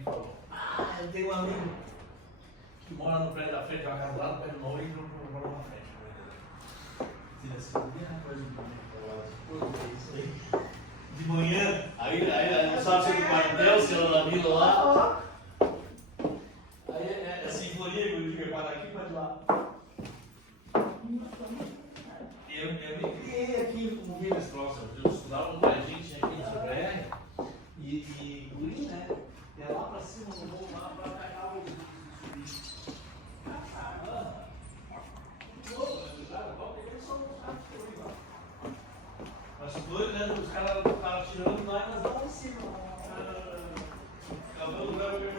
ele falou, eu tenho um amigo que mora no prédio da frente, uma casa lá no prédio novo, e morou na frente. Ele assim, rapaz, isso aí. De manhã, aí não sabe se é do quartel, se é da vila lá. Aí é sinfonia que eu digo, é para daqui e para de lá. Eu me criei aqui com o Vila Estroça, eu estudava no Brasil, tinha aqui em Sobré, e guri, né? Ia lá pra cima do morro, lá pra pegar o subir. Caramba! Muito louco, né? Igual peguei só uns carros que eu vi lá. Mas doido, né? Os caras estavam tirando lá, mas lá em cima. Acabando o lugar que eu